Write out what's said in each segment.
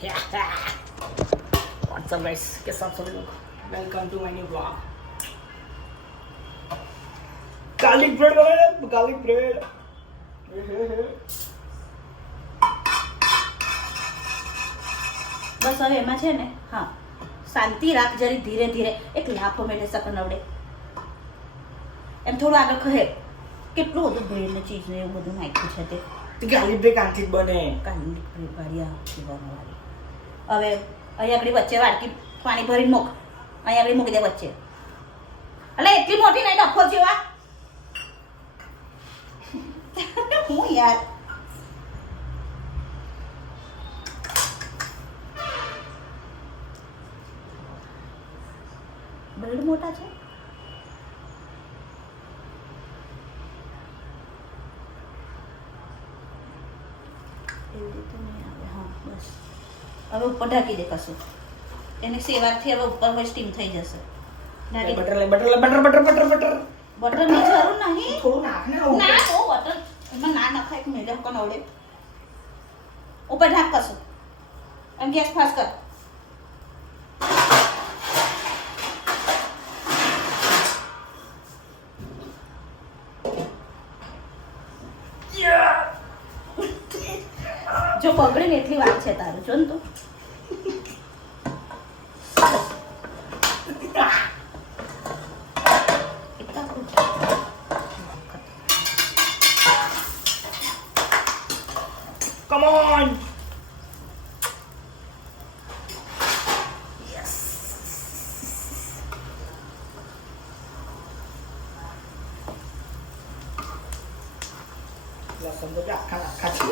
What's up guys? कैसे आप सभी लोग? Welcome to my new vlog. Garlic bread बनाया, garlic bread. બસ હવે એમાં છે ને હા શાંતિ રાખ જરી ધીરે ધીરે એક લાફો મેલે સકન આવડે એમ થોડું આગળ કહે કેટલું બધું બ્રેડ ને ચીઝ ને એવું બધું નાખ્યું છે તે garlic bread કાંથી જ બને? કાંડી બ્રેડ વાળિયા પીવાનું વાળી હવે અહીં આગળ વચ્ચે વાડકી પાણી ભરીને મૂક અહીં આગળ મૂકી દે વચ્ચે એટલે એટલી મોટી નહીં ડફો જેવા હું યાર બ્રેડ મોટા છે એવી રીતે નહીં આવે હા બસ હવે ઉપર ઢાંકી દે કશું એને સેવાથી હવે ઉપર હવે સ્ટીમ થઈ જશે ઢાંકી દે બટર ની જરૂર નહીં થોડું નાખ ને આવું. ના તો બટર એમાં ના નખાય કે મેલે હકન આવડે ઉપર ઢાંક કશું અને ગેસ ફાસ્ટ કર જો બગડે ને એટલી વાત છે તારું જો ને તું Come on. યસ લસણ તો આખા છે.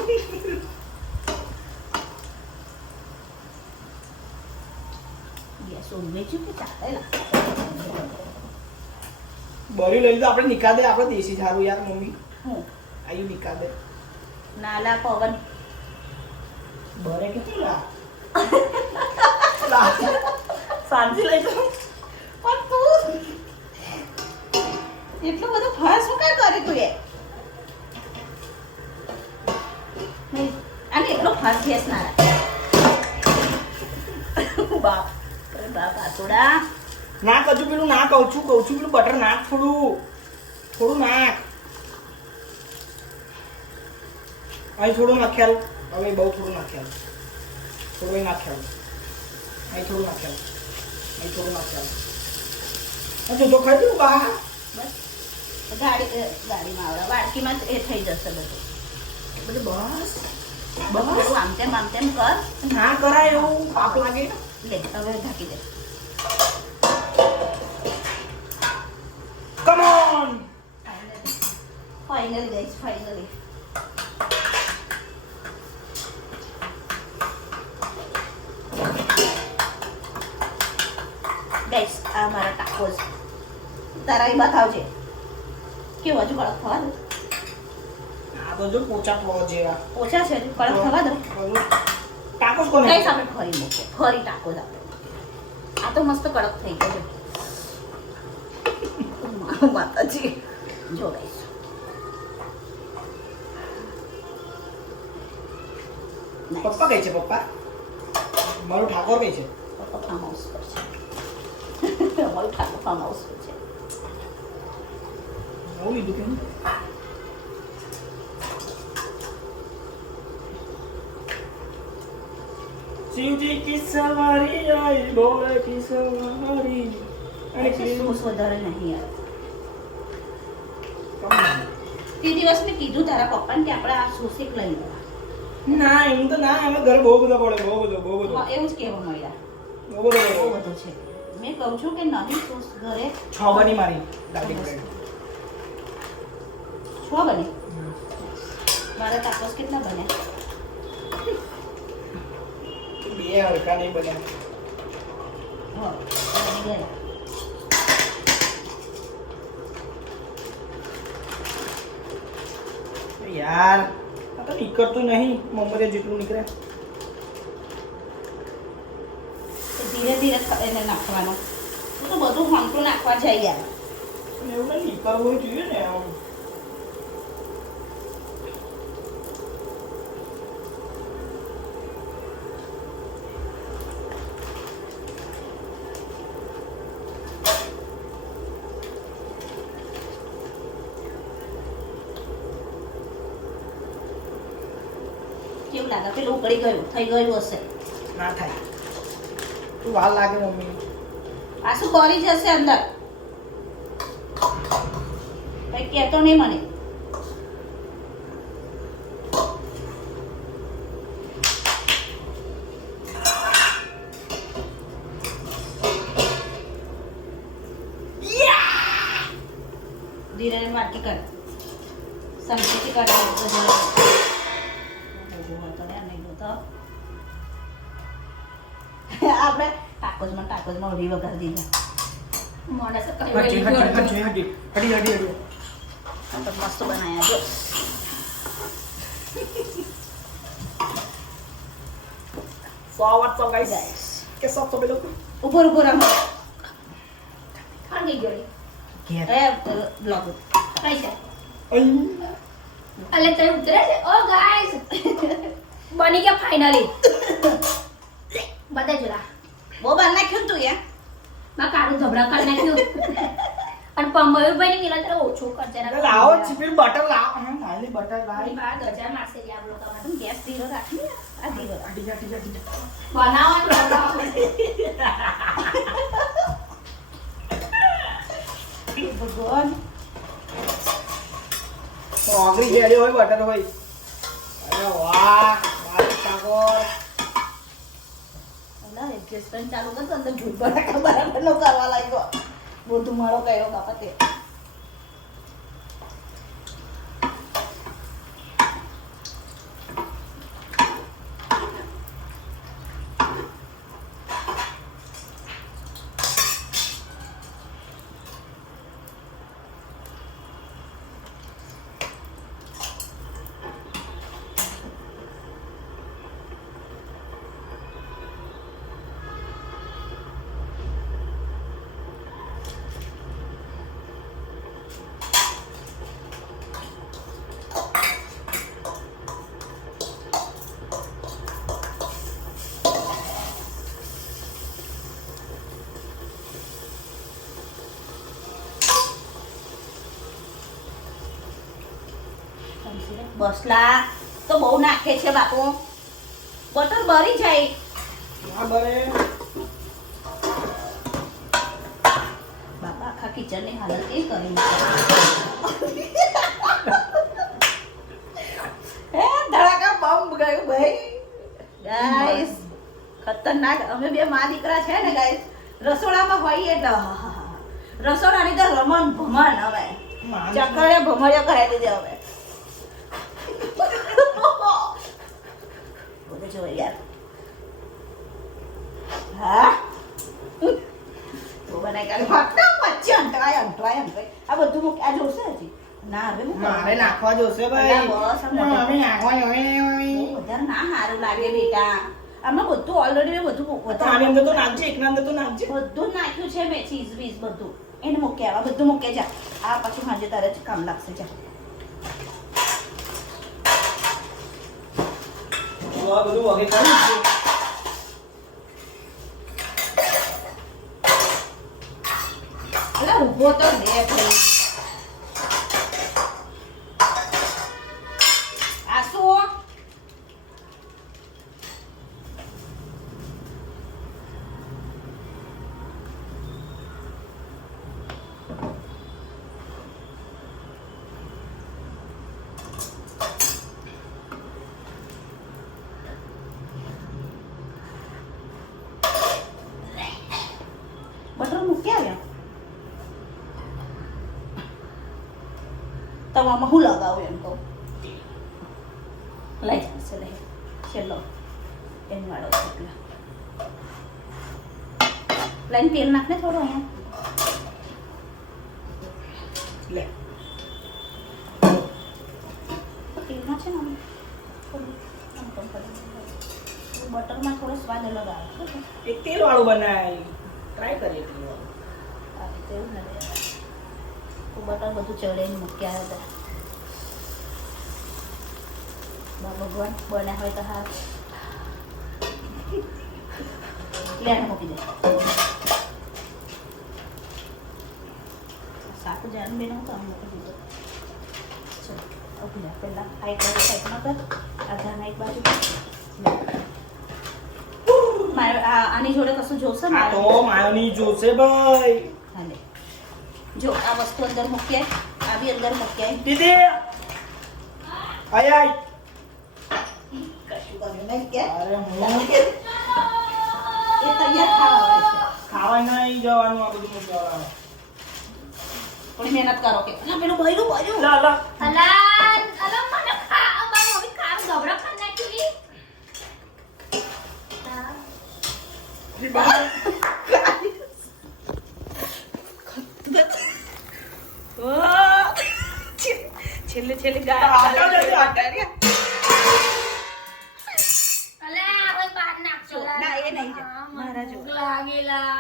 યસ ઉમે છું કે ચાલે બરી લઈ તો આપણે નિકાલ દે આપણે દેશી સારું યાર મમ્મી હું આયુ નિકાલ દે નાલા પવન બરે કેટલું લા શાંતિ લઈ તો પણ તું એટલું બધું ફાસ શું કાંઈ કરે તું એ નહીં અને એટલો ફાસ ગેસ ના રાખ બાપ અરે બાપ આતોડા ના કજુ પેલું ના કહું છું પેલું બટર નાખ થોડું નાખ અહીં થોડું નાખ્યાલ હવે બહુ થોડું નાખ્યાલ અહીં થોડું નાખ્યાલ હજુ તો ખાઈ દઉં બા બસ ગાડીમાં આવડે વાડકીમાં જ એ થઈ જશે બધું બસ થોડું આમ તેમ કર ના કરાય એવું પાપ લાગે લે હવે ઢાંકી દે come on finally guys finally guys આ મારા ટાકોસ તારા એ બતાવજે કેવું હજુ કડક થવા દો આ તો જો પોચા થવા જેવા ઓછા છે હજુ કડક થવા દો ટાકોસ કોને ગાઈસ આપણે ફરી મૂકીએ ફરી ટાકોસ આપણે આ તો મસ્ત કડક થઈ ગયો છે માતાજી જો ગાઈસ પપ્પા કઈ છે પપ્પા મારું ઠાકોર કઈ છે પપ્પા ફાર્મ હાઉસ પર છે અમારું ઠાકોર ફાર્મ હાઉસ પર છે હું લીધું કેમ શિવજી કી સવારી આઈ બોલે કી સવારી અને સોસ વધારે નહીં યાર કમ તે દિવસ મેં કીધું તારા પપ્પાને કે આપણે આ સોસ એક લઈ લેવા ના એમ તો ના અમે ઘરે બહુ બધો પડે બહુ બધો એવું જ કહેવા મળ્યા બહુ બધો બહુ બધું છે મેં કહું છું કે નહીં સોસ ઘરે 6 બની મારી ગાર્લિક બ્રેડ 6 બની મારા ટાકોસ કેટલા બન્યા બે હરકા નહીં બન્યા હા બની ગયા યાર આ તો નીકળતું નહીં મમ્મીએ જેટલું નીકળે તો ધીરે ધીરે એને નાખવાનું તો બધું હમટું નાખવા જાય યાર એવું નહીં નીકળવું જોઈએ ને આમ કેવું લાગે પેલું ઉકળી ગયું થઈ ગયું હશે ના થાય તું વાર લાગે મમ્મી આ શું કરી જશે અંદર કઈ કહેતો નહીં મને ધીરે વાટકી કર સમજીથી કર આપણે ટાકોજમાં ઓઢી વગર દીધા મોઢા સે કઈ હટી વળી હટી ગયો. હટી હટી હટી હટી હટી આમ તો મસ્ત બનાયા જો So guys ગાઈસ કે સબ તો લોકો ઉપર રહો ખાંડી ગયો. ઘેર એ બ્લોગ કઈ છે? અઈ અલે તે ઉતરે છે. ઓ ગાઈસ બની ગયા ફાઇનલી. બધા જોડા. બહુ બાર નાખ્યું ને તું યાર માં કાળું ધબડા કરી નાખ્યું. અને મયુરભાઈ ની મિલન ત્યારે ઓછું કરજે ને. લાવો ચીપી બટર લાવ હા ખાલી બટર મારી લાવ બહાર ગજા મારશે યાર લો તમારે. ગેસ ધીરો રાખી ને આ ધીરો રાખ. હટી હટી હટી બનાવવાનું ભગવાન ઓગળી ગયેલી હોય બટર હોય અરે વાહ વાહ ટાકોર અલા એડજસ્ટમેન્ટ ચાલુ કરતો અંદર ભૂત બરાબર બરાબર નો કરવા લાગ્યો બહુ ધુમાડો કર્યો બાપા તે બસલા તો બહુ નાખે છે બાપુ બટર બળી જાય આ બરે બાપા આખા કિચનની હાલત એ કરી હે ધડાકા બોમ્બ ગયું ભાઈ ગાઈસ ખતરનાક અમે બે માં દીકરા છે ને ગાઈસ રસોડામાં હોઈએ તો રસોડાની તો રમણ ભમણ હવે ચકરે ભમણ્યો કરાવી દીધે હવે બધું જો યાર હા તો બનાઈ કાઢ ફટા મચ્છી અંતરાય આ બધું મૂક આ જોશે હજી ના હવે હું મારે નાખવા જોશે ભાઈ ના, બસ, આ મોટો. મમ્મી નાખવા જોઈએ બહુ વધારે ના સારું લાગે બેટા આમાં બધું ઓલરેડી મેં બધું આની અંદર તો નાખજે એકના અંદર તો નાખજે બધું જ નાખ્યું છે મેં ચીઝ બીઝ બધું એને મૂકે આવા બધું મૂકે જા આ પછી સાંજે તારે જ કામ લાગશે જા તો આ બધું વગે કરી એટલે ઊભો તો લે ભાઈ આ શું બટર મૂકી આવ્યા તમામાં હું લગાવું એમ કહું લઈ જશે લઈ ચલો એમ વાળો એટલે લઈને તેલ નાખ ને થોડું અહીંયા લે તેલમાં છે ને આમ થોડું આમ તેમ કરી બટરમાં થોડો સ્વાદ અલગ આવે છે એક તેલ વાળું બનાય ટ્રાય કરીએ તેલ વાળું આ રીતે એવું ને બટર બધું ચડે મૂકી આવ્યા હતા ભગવાન બન્યા હોય તો હા લે આને મૂકી દે શાક જાણ બેન તો આમ મૂકી દીધો ચલો ઓકે પહેલા આ એક બાજુ સાઈડમાં કર આધાના એક બાજુ મારે આની જોડે કશું જોશે આ તો માયોની જોશે ભાઈ. હાલે જો આ વસ્તુ અંદર મૂકી આ બી અંદર મૂકી આય દીદી આય કશું કર્યું નહીં કે અરે હું એ તૈયાર ખાવા આવે છે ખાવા નહીં જવાનું આ બધું મૂકવાનું. થોડી મહેનત કરો કે ના પેલું ભર્યું ભર્યું લા લા અલા અલા મને ખા મારી મમ્મી ખારું ધબડા ખાઈ નાખ્યું છેલ્લે છેલ્લે અલા હવે બહાર નાખજો ના એ નહીં મારા જો લાગેલા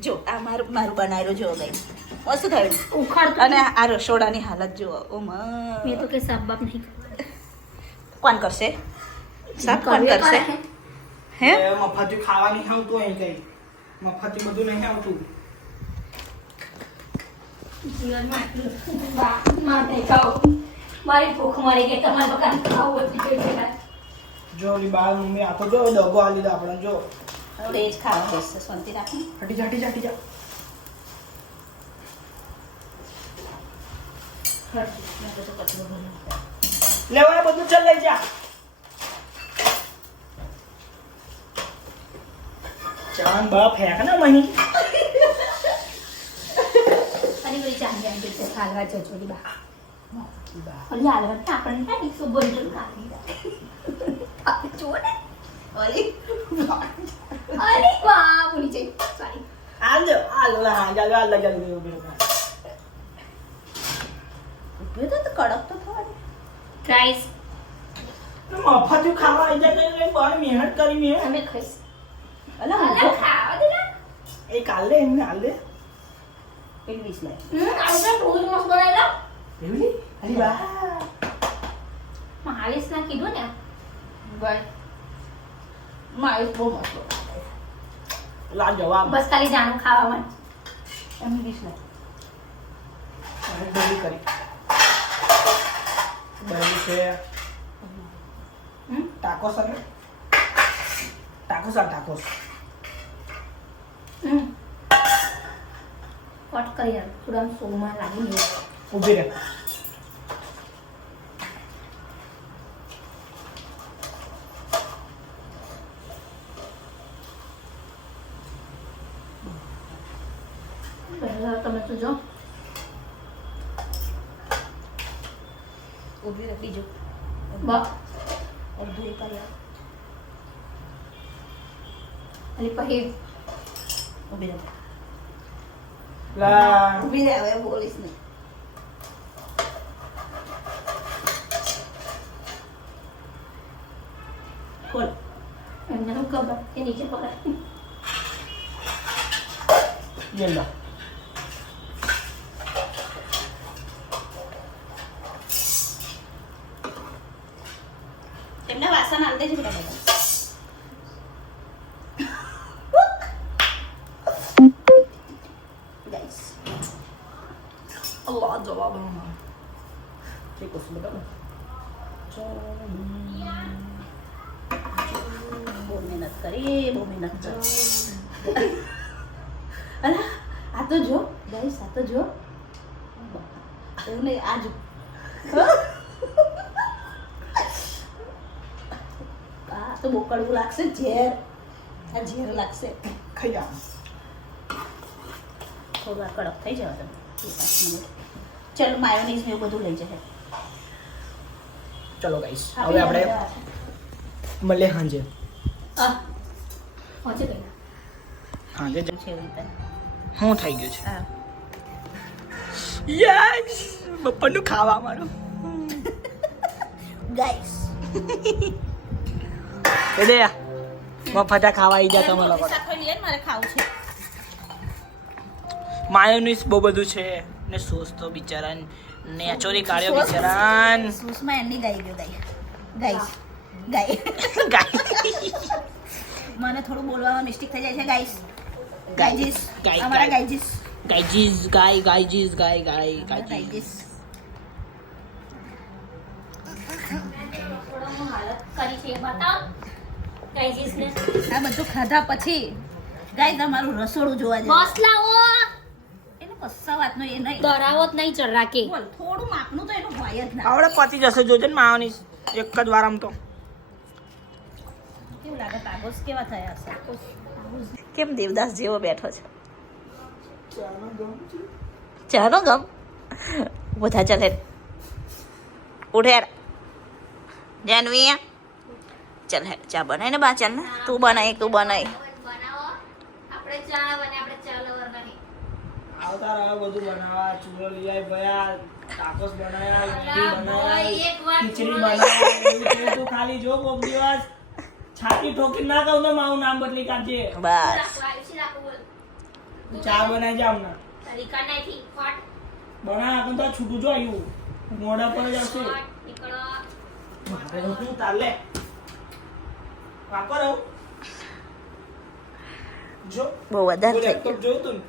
જો આ મારું બનાવેલું જો ગઈ મસ્ત થયું ઉખાડ અને આ રસોડાની હાલત જો ઓ માં મેં તો કે સાબ બાપ નહીં કોણ કરશે સાફ કોણ કરશે હે એ મફતી ખાવા નહીં આવતું અહીં કઈ મફતી બધું નહીં આવતું. જીવનમાં આટલું માર નહીં ખાવું મારી ભૂખ મરી ગઈ તમારે બકાન ખાવું હતું જો ઓલી બાર મમ્મી આપો જો દગો આ લીધો આપણે જો હવે એ જ ખાવા બેસશે શાંતિ રાખી હટી જા હટી જા હટી જા. મેં બધું કચરો ભર્યો લેવા બધું ચાલ લઈ જા. ચાન બા ફેંક ને મહી અને બધી ચાંદી આવી છે ખાલવા જજોડી બા ઓલી હાલવા આપણને ના દીસો બંધ કાઢી દે જો ને ઓલી અરે વાહ બોલી જઈ સોરી આલ લા જાલ આલ જાલ ઉભી તો કડક તો થવાની ગાઈસ મફતી ખાવા આવી જાય તો બહાર મહેનત કરી મેં અમે ખાઈશ અલા અલા ખાવા દે ને એ કાલે એમને હાલ દે પેલી વીસ લાય આજે રોજ મસ્ત બનાવેલા એવલી અલી બા મહાવીસ ના કીધું ને ભાઈ મારી બહુ મસ્ત લા જવાબ બસ ખાલી જાણું ખાવામાં એમની વીસ લાય બધી કરી બધી છે ટાકોસ અને ટાકોસ આ ટાકોસ કટ કરી યાર થોડા સોમાં લાગી ગયું ઊભી રહે તમે તો જો ઊભી રહે બીજું બા અડધું એક કલાક અને પછી ઊભી રહે લા ઊભી રહે હવે બોલીશ નહીં ખોલ એમને તો ખબર કે નીચે પકડ યેલો તેમને વાસણ આલ દેજો બેટા બધા ગાઈસ અલ્લાહ જવાબ કે કુછ બતા બહુ મહેનત કરી બહુ મહેનત કરી અલા આ તો જો ગાઈસ આ તો જો એવું નહીં આ જો આ તો બહુ કડવું લાગશે ઝેર આ ઝેર લાગશે ખાઈ જા થોડું આ કડક થઈ જવા તમે 5 મિનિટ ચલો માયોનીઝ ને એવું બધું લઈ જશે ચલો ગાઈસ હવે આપણે મળે હાંજે પહોંચી ગઈ હાંજે છે એવી રીતે હું થઈ ગયું છે હા યસ બપ્પાનું ખાવા મારું ગાઈસ એ દે મફતા ખાવા આવી જા તમે લોકો શાક લઈએ ને મારે ખાવું છે માયોનીઝ બહુ બધું છે ને સોસ તો બિચારા નેચોરી કાઢ્યો બિચારા સૂસમાં એની ગાઈ ગયો ગાઈસ મને થોડું બોલવામાં મિસ્ટેક થઈ જાય છે ગાઈસ ગાઈજીસ અમારા ગાઈજીસ ગાઈજીસ ગાઈજીસ છે બતાવો ગાઈઝ ને આ બધું ખાધા પછી ગાય તમારું રસોડું જોવા જાય બસ લાવો એનો કશા વાતનો એ નહીં દરાવો જ નહીં ચડ રાખે બોલ થોડું માપનું તો એનું હોય જ ના આવડે પતી જશે જોજે ને માવાની એક જ વાર આમ તો કેવું લાગે તાગોસ કેવા થયા હશે કેમ દેવદાસ જેવો બેઠો છે ચાનો ગમ બધા ચાલે ઉઠે જાનવી ચાલ હે ચા બનાય ને બા ચાલ ને તું બનાય બનાવો આપણે ચા બને આપણે ચા લવર બની આવતા રહે બધું બનાવવા ચૂલો લઈ આય ભયા ટાકોસ બનાયા ઈડલી અલા બનાયા ભાઈ, એક વાર ખીચડી ચૂલો બનાયા એવું છે તું ખાલી જો કોક દિવસ છાતી ઠોકી ના કહું તો મારું નામ બદલી કાઢજે બસ રાખો બોલ ચા બનાવી જા હમણાં તરીકા નાખી ફટ બનાય આગળ તો છૂટું જો આવ્યું મોઢા પર જ આવશે ફટ નીકળો મારે હું તાલે વાપર આવું જો બહુ વધારે થઈ લેપટોપ જોયું તું ને